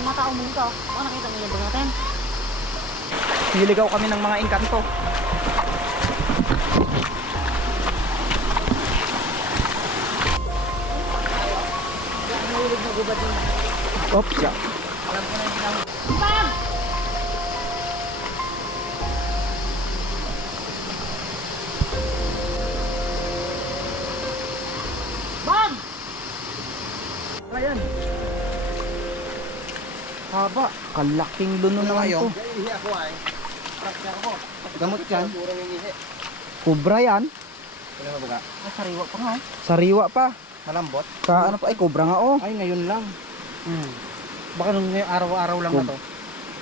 Yung mga tao mo nito, baka nakita mo yung natin. Niligaw kami ng mga engkanto. Nahilig na gubad yun. Oops, ya. Alam ko na yung ginamit. Bam! Bam! Ayan. Haba. Kalaking luno naman to. Ihi ako ay. Praktik ako. Gamot yan. Puro ng ihi. Kubra yan. Ano ba baga? Ay, sariwa pa nga. Sariwa pa. Malambot? Sa ano pa? Ay, kubra nga oh. Ay, ngayon lang. Baka nung ngayong araw-araw lang na to.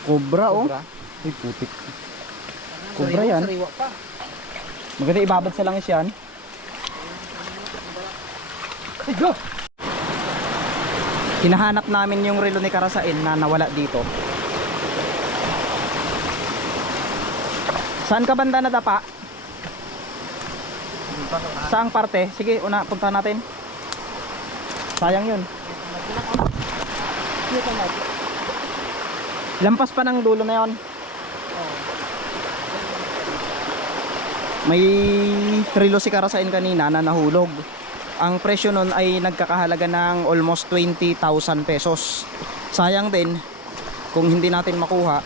Kubra oh. Kubra? Ay, putik. Kubra yan. Sariwa pa. Maganda ibabad sa langis yan. Ayun! Hinahanap namin yung relo ni Karasain na nawala dito. Saan ka banda nadapa? Saang parte? Sige, una, punta natin. Sayang yun. Lampas pa ng dulo na yon. May relo si Karasain kanina na nahulog. Ang presyo nun ay nagkakahalaga ng almost 20,000 pesos. Sayang din kung hindi natin makuha.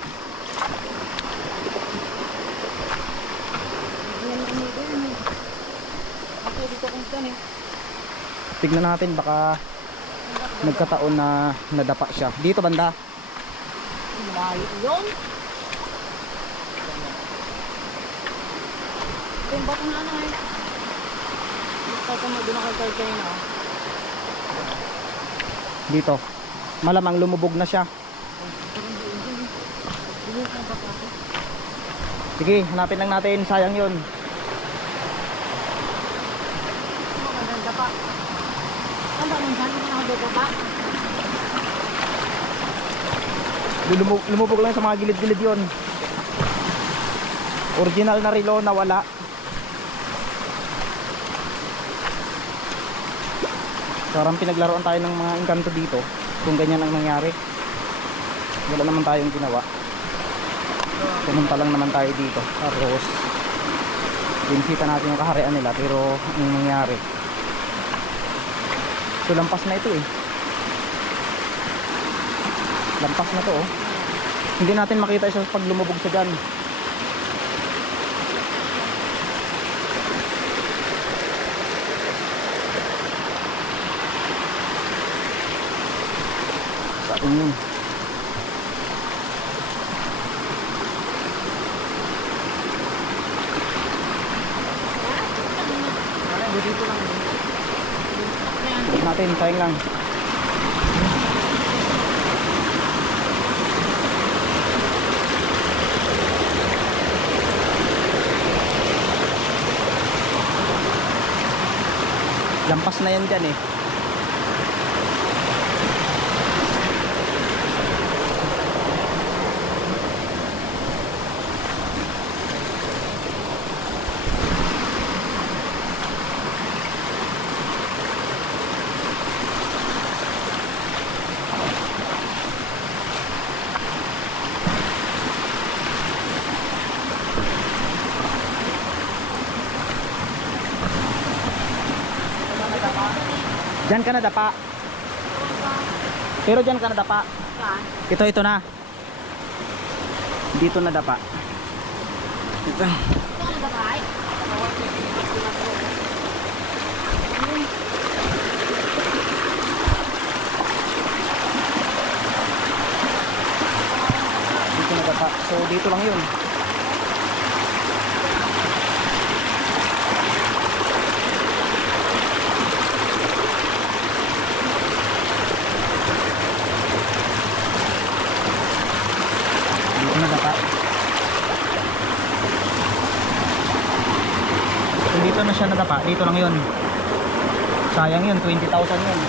Tignan natin, baka nagkataon na nadapa siya. Dito banda. Malayo yun. Ito yung bato na ano eh. Ito mo, doon ako kayo na. Dito. Malamang lumubog na siya. Sige, hanapin lang natin. Sayang yun. Maganda pa. Ang ba nung saan ako dito pa? Lumubog lang sa mga gilid-gilid yun. Original na relo na wala. Parang pinaglaruan tayo ng mga engkanto dito kung ganyan ang nangyari. Wala naman tayong ginawa. Pumunta lang naman tayo dito. Tapos binisita natin yung kaharian nila, pero ang nangyari, so lampas na ito eh. Lampas na to oh. Hindi natin makita isa pag lumubog siya dyan. Yun. Dito lang. Natin, sayang lang. Lampas na yan dyan eh. Diyan ka na dapa. Pero diyan ka na dapa. Saan? Ito na. Dito na dapa. Ito. Ito ang babae. Dito na dapa. So dito lang yun. Kung dito na siya nadapa, dito lang yun. Sayang yun, 20,000 yun.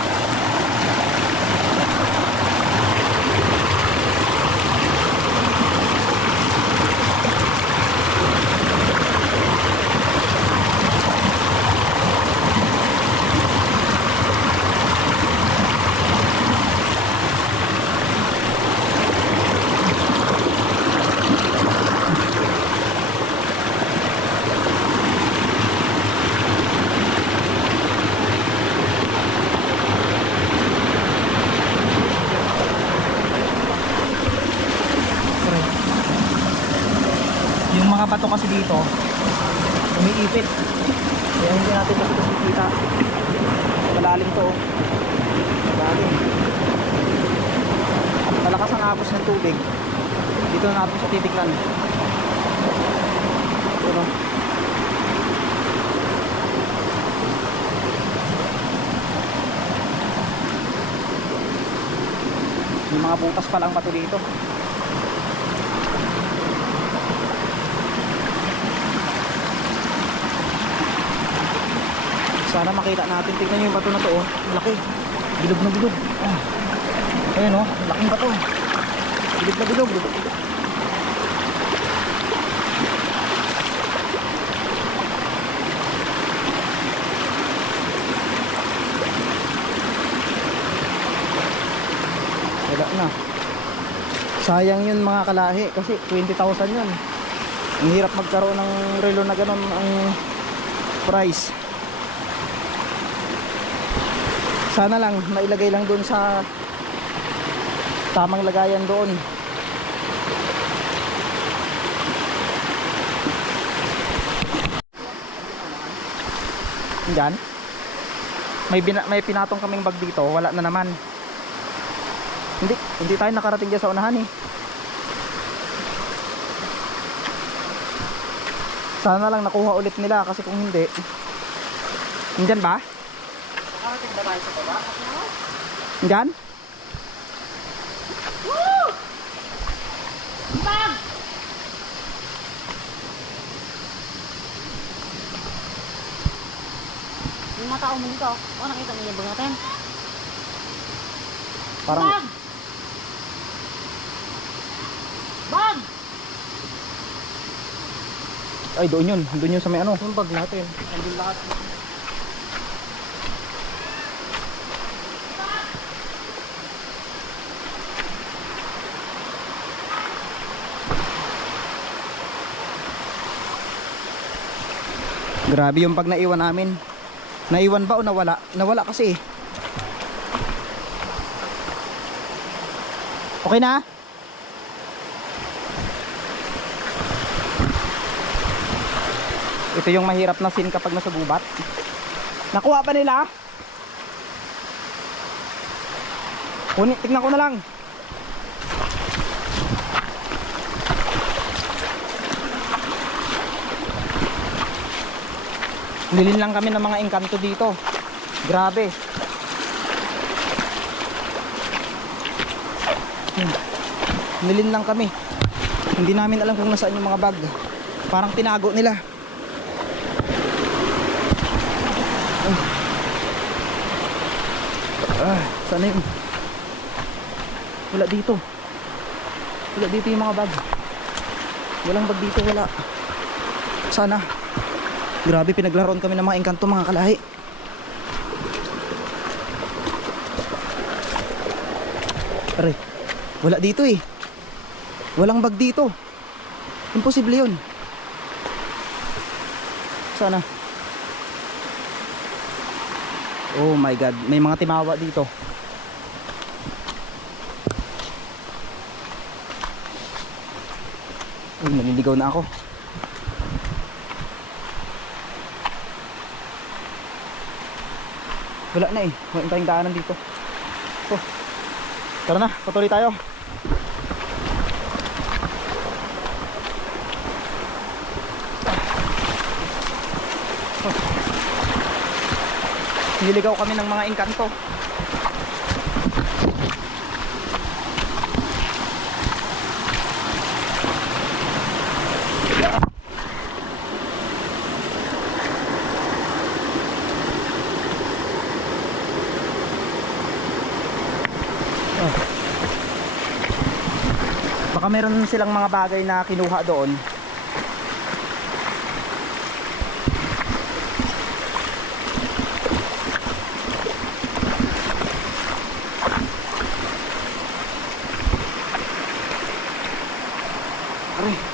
mga bato kasi dito umiipit, kaya hindi natin kasi kita. Malalim to, oh. Malalim. Malakas ang agos ng tubig. Dito na natin sa titiklan. Yun, oh. May mga butas pa lang bato dito. Sana makita natin. Tignan nyo yung bato na to, oh. Laki. Bilog na bilog. Ah. Ayun, oh. Laking bato. Bilog na bilog. Wala na. Sayang yun mga kalahi kasi 20,000 yun. Ang hirap magkaroon ng relo na ganun ang price. Sana lang mailagay lang doon sa tamang lagayan doon. Diyan. May pinatong kaming bag dito, wala na naman. Hindi tayo nakarating dyan sa unahan eh. Sana lang nakuha ulit nila kasi kung hindi. Nandyan ba? Nakarating ba tayo sa baba? Nandyan? Woo! Bag! Yung mga tao mo dito. O, nakita niyo yung bag natin? Parang Bag! Bag! ay doon yun. Doon yun sa may ano. Yung bag natin. Andun lahat. Grabe yung pag naiwan namin. Naiwan ba o nawala? Nawala kasi. Okay na? Ito yung mahirap na scene kapag nasa gubat. Nakuha pa nila? Tignan ko na lang. Nilin lang kami ng mga engkanto dito. Grabe. Nilin lang kami. Hindi namin alam kung nasaan yung mga bag. Parang tinago nila. Sana yun. Wala dito. Wala dito yung mga bag. Walang bag dito, wala. Sana. Grabe, pinaglaruan kami ng mga engkanto mga kalahi. Aray, wala dito eh. Walang bag dito. Imposible yun. Sana. Oh my God, may mga timawa dito. Uy, naliligaw na ako. Wala na eh, wala tayong daanan dito. So, tara na, patuloy tayo. Niligaw kami ng mga engkanto. Baka meron silang mga bagay na kinuha doon. Aray.